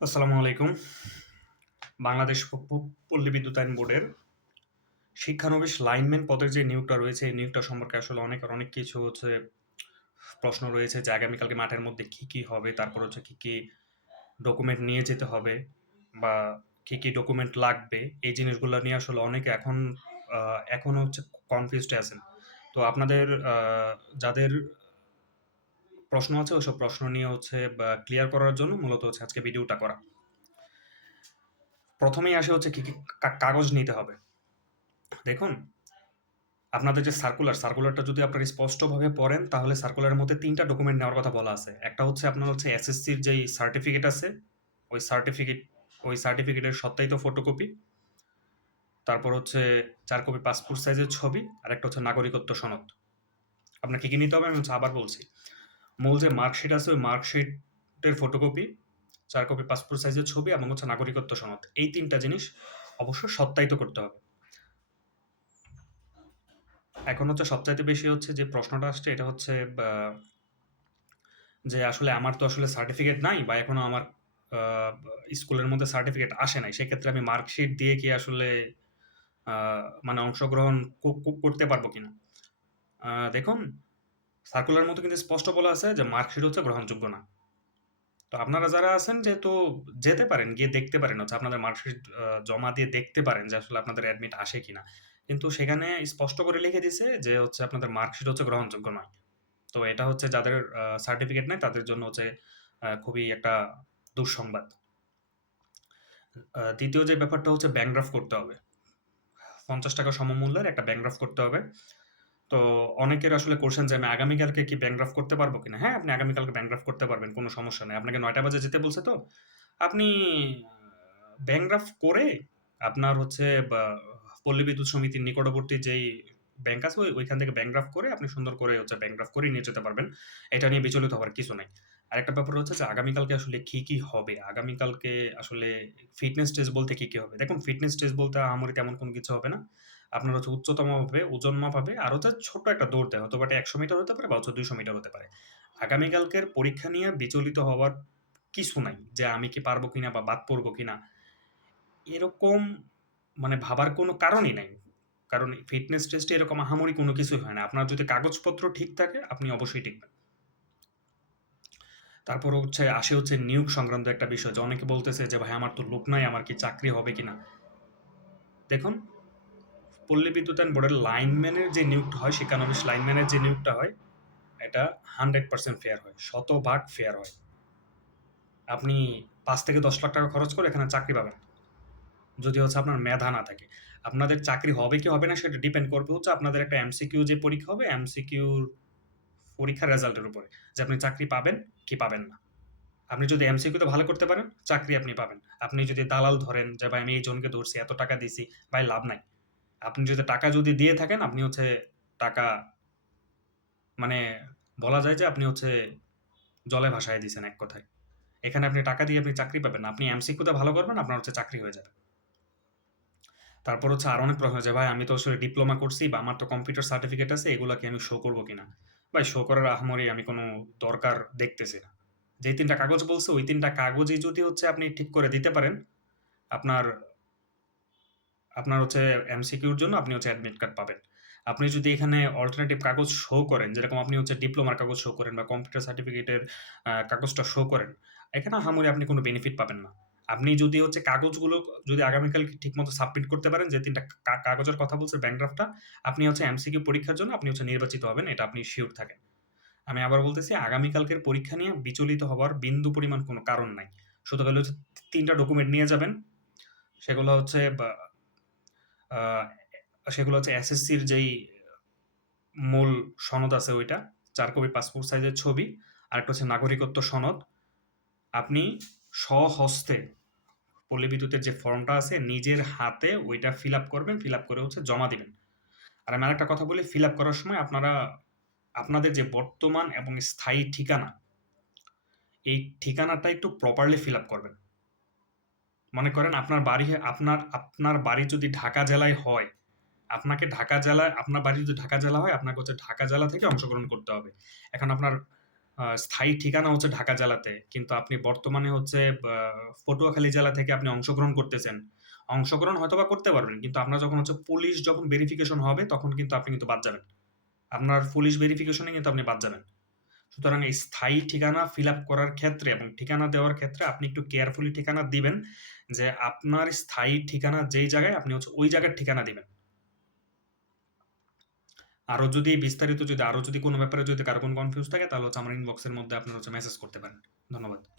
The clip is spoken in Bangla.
আসসালামু আলাইকুম। বাংলাদেশ পল্লী প আইন বোর্ডের শিক্ষানবিশ লাইনম্যান পদের যে নিয়োগটা রয়েছে, এই নিয়োগটা সম্পর্কে আসলে অনেকের অনেক কিছু হচ্ছে প্রশ্ন রয়েছে যে আগামীকালকে মাঠের মধ্যে কি, কি হবে? তারপর হচ্ছে কি, কি ডকুমেন্ট নিয়ে যেতে হবে? বা কি, কি ডকুমেন্ট লাগবে? এই জিনিসগুলো নিয়ে আসলে অনেকে এখন আ এখনও হচ্ছে কনফিউজড আছেন। তো আপনাদের যাদের প্রশ্ন আছে ওইসব প্রশ্ন নিয়ে হচ্ছে ক্লিয়ার করার জন্য মূলত হচ্ছে আজকে ভিডিওটা করা। প্রথমেই আসে হচ্ছে কি, কি কাগজ নিতে হবে। দেখুন, আপনাদের যে সার্কুলার, সার্কুলারটা যদি আপনারা স্পষ্টভাবে পড়েন তাহলে সার্কুলারের মধ্যে তিনটা ডকুমেন্ট নেওয়ার কথা বলা আছে। একটা হচ্ছে আপনার হচ্ছে এসএসসির যেই সার্টিফিকেট আছে, ওই সার্টিফিকেট ওই সার্টিফিকেটের সত্যায়িত ফটোকপি। তারপর হচ্ছে ৪ কপি পাসপোর্ট সাইজের ছবি, আর একটা হচ্ছে নাগরিকত্ব সনদ। আপনার কি, কি নিতে হবে আমি হচ্ছে আবার বলছি। মূল যে মার্কশিট আছে ওই মার্কশিটের ফটোকপি, চার কপি পাসপোর্ট সাইজের ছবি এবং হচ্ছে নাগরিকত্ব সনদ। এই তিনটা জিনিস অবশ্য সত্যায়িত করতে হবে। এখন হচ্ছে সবচাইতে বেশি হচ্ছে যে প্রশ্নটা আসছে এটা হচ্ছে যে আসলে আমার তো আসলে সার্টিফিকেট নাই বা এখনও আমার স্কুলের মধ্যে সার্টিফিকেট আসে নাই। সেক্ষেত্রে আমি মার্কশিট দিয়ে কি আসলে মানে অংশগ্রহণ করতে পারব কিনা? দেখুন, সার্কুলারের মধ্যে কিন্তু স্পষ্ট বলা আছে যে মার্কশিট হচ্ছে গ্রহণযোগ্য না। তো আপনারা যারা আছেন যেহেতু যেতে পারেন, গিয়ে দেখতে পারেন হচ্ছে আপনাদের মার্কশিট জমা দিয়ে দেখতে পারেন যে আসলে আপনাদের অ্যাডমিট আসে কিনা। কিন্তু সেখানে স্পষ্ট করে লিখে দিছে যে হচ্ছে আপনাদের মার্কশিট হচ্ছে গ্রহণযোগ্য নয়। তো এটা হচ্ছে যাদের সার্টিফিকেট নাই তাদের জন্য হচ্ছে খুবই একটা দুঃসংবাদ। ২য় যে ব্যাপারটা হচ্ছে ব্যাংক ড্রাফট করতে হবে। ৳৫০ সমমূল্যের একটা ব্যাংক ড্রাফট করতে হবে। তো অনেকের আসলে কোশ্চেন যে আমি আগামীকালকে কি ব্যাংক ড্রাফট করতে পারব কিনা? হ্যাঁ, আপনি আগামীকালকে ব্যাংক ড্রাফট করতে পারবেন, কোনো সমস্যা নেই আপনাকে নয়টা বাজে যেতে বলছে তো? আপনি ব্যাংক ড্রাফট করে আপনার হচ্ছে পল্লী বিদ্যুৎ সমিতির নিকটবর্তী যেই ব্যাংক আছে ওই ওইখান থেকে ব্যাংক ড্রাফট করে আপনি সুন্দর করে হচ্ছে ব্যাংক করেই নিয়ে যেতে পারবেন। এটা নিয়ে বিচলিত হওয়ার কিছু নাই। আরেকটা ব্যাপার হচ্ছে যে আগামীকালকে আসলে কি, কি হবে? আগামীকালকে আসলে ফিটনেস টেস্ট বলতে কি, কি হবে? দেখুন ফিটনেস টেস্ট বলতে আহামরি তেমন কোনো কিছু হবে না। আপনার হচ্ছে উচ্চতম হবে, ওজন মাপ হবে আর হচ্ছে ছোট একটা দৌড় দেয়। হয়তোবা এটা ১০০ মিটার হতে পারে বা হচ্ছে ২০০ মিটার হতে পারে। আগামীকালকের পরীক্ষা নিয়ে বিচলিত হওয়ার কিছু নাই। যে আমি কি পারব কিনা বা বাদ পড়ব কিনা? এরকম মানে ভাবার কোনো কারণই নাই। কারণ ফিটনেস টেস্টে এরকম আহামরি কোনো কিছুই হয় না। আপনার যদি কাগজপত্র ঠিক থাকে আপনি অবশ্যই টিকবেন। তারপর হচ্ছে আসে হচ্ছে নিয়োগ সংক্রান্ত একটা বিষয় যে অনেকে বলতেছে যে, "ভাই আমার তো লোক নাই, আমার কি চাকরি হবে কিনা?" দেখুন, পল্লী বিদ্যুতায়ন বোর্ডের লাইনম্যানের যে নিয়োগটা হয়, শিক্ষানবিশ লাইনম্যানের যে নিয়োগটা হয়, এটা 100% ফেয়ার হয়। শতভাগ ফেয়ার হয়। আপনি পাঁচ থেকে দশ লাখ টাকা খরচ করে এখানে চাকরি পাবেন। যদি হচ্ছে আপনার মেধা না থাকে। আপনাদের চাকরি হবে কি হবে না সেটা ডিপেন্ড করবে হচ্ছে আপনাদের একটা এমসিকিউ যে পরীক্ষা হবে, এমসিকিউর পরীক্ষার রেজাল্টের উপরে। যে আপনি চাকরি পাবেন কি পাবেন না। আপনি যদি এমসিকিউতে ভালো করতে পারেন, চাকরি আপনি পাবেন। আপনি যদি দালাল ধরেন যে ভাই আমি এই জনকে ধরছি, এত টাকা দিছি, ভাই লাভ নাই। আপনি যদি টাকা যদি দিয়ে থাকেন আপনি হচ্ছে টাকা মানে বলা যায় যে আপনি হচ্ছে জলে ভাসায় দিছেন এক কথায়। এখানে আপনি টাকা দিয়ে আপনি চাকরি পাবেন। আপনি এমসিকিউতে ভালো করবেন, আপনার হচ্ছে চাকরি হয়ে যাবে। তারপর হচ্ছে আরও অনেক প্রশ্ন যে ভাই আমি তো আসলে ডিপ্লোমা করছি বা আমার তো কম্পিউটার সার্টিফিকেট আছে এগুলা কি আমি শো করব কিনা? ভাই শো করার আহামরি আমি কোনো দরকার দেখতেছি না। যে তিনটা কাগজ বলছে ওই তিনটা কাগজই যদি হচ্ছে আপনি ঠিক করে দিতে পারেন, আপনার আপনার হচ্ছে এমসিকিউর জন্য আপনি হচ্ছে অ্যাডমিট কার্ড পাবেন। আপনি যদি এখানে অল্টারনেটিভ কাগজ শো করেন, যেরকম আপনি হচ্ছে ডিপ্লোমার কাগজ শো করেন বা কম্পিউটার সার্টিফিকেটের কাগজটা শো করেন, এখানে আহামরি আপনি কোনো বেনিফিট পাবেন না। আপনি যদি হচ্ছে কাগজগুলো যদি আগামীকালকে ঠিকমতো সাবমিট করতে পারেন যে তিনটা কাগজের কথা বলছে ব্যাংক ড্রাফটটা, আপনি হচ্ছে এমসিকিউ পরীক্ষার জন্য আপনি হচ্ছে নির্বাচিত হবেন। এটা আপনি শিওর থাকেন। আমি আবার বলতেছি আগামীকালকের পরীক্ষা নিয়ে বিচলিত হওয়ার বিন্দু পরিমাণ কোনো কারণ নাই। শুধু হচ্ছে তিনটা ডকুমেন্ট নিয়ে যাবেন। সেগুলো হচ্ছে সেগুলো হচ্ছে এসএসসির যেই মূল সনদ আছে ওইটা, ৪ কপি পাসপোর্ট সাইজের ছবি, আর একটা হচ্ছে নাগরিকত্ব সনদ। আপনি স্বহস্তে পল্লী বিদ্যুতের যে ফর্মটা আছে নিজের হাতে ওইটা ফিল আপ করবেন, ফিল আপ করে হচ্ছে জমা দিবেন। আর আমি আরেকটা কথা বলি ফিল আপ করার সময় আপনারা আপনাদের যে বর্তমান এবং স্থায়ী ঠিকানা, এই ঠিকানাটা একটু প্রপারলি ফিল আপ করবেন। মনে করেন আপনার বাড়ি আপনার আপনার বাড়ি যদি ঢাকা জেলায় হয়, আপনাকে ঢাকা জেলায় আপনার বাড়ি যদি ঢাকা জেলা হয়, আপনাকে হচ্ছে ঢাকা জেলা থেকে অংশগ্রহণ করতে হবে। এখন আপনার স্থায়ী ঠিকানা হচ্ছে ঢাকা জেলাতে। কিন্তু আপনি বর্তমানে হচ্ছে পটুয়াখালী জেলা থেকে আপনি অংশগ্রহণ করতেছেন। অংশগ্রহণ হয়তো বা করতে পারবেন। কিন্তু আপনার যখন হচ্ছে পুলিশ যখন ভেরিফিকেশন হবে তখন কিন্তু আপনি কিন্তু বাদ যাবেন। আপনার পুলিশ ভেরিফিকেশনে কিন্তু আপনি বাদ যাবেন। সুতরাং এই স্থায়ী ঠিকানা ফিল আপ করার ক্ষেত্রে এবং ঠিকানা দেওয়ার ক্ষেত্রে আপনি একটু কেয়ারফুলি ঠিকানা দিবেন যে আপনার স্থায়ী ঠিকানা যেই জায়গায়, আপনি হচ্ছে ওই জায়গার ঠিকানা দিবেন। আরও যদি বিস্তারিত যদি আরও যদি কোনো ব্যাপারে যদি কারও কোনো কনফিউজ থাকে, তাহলে হচ্ছে আমার ইনবক্সের মধ্যে আপনার হচ্ছে মেসেজ করতে পারেন। ধন্যবাদ।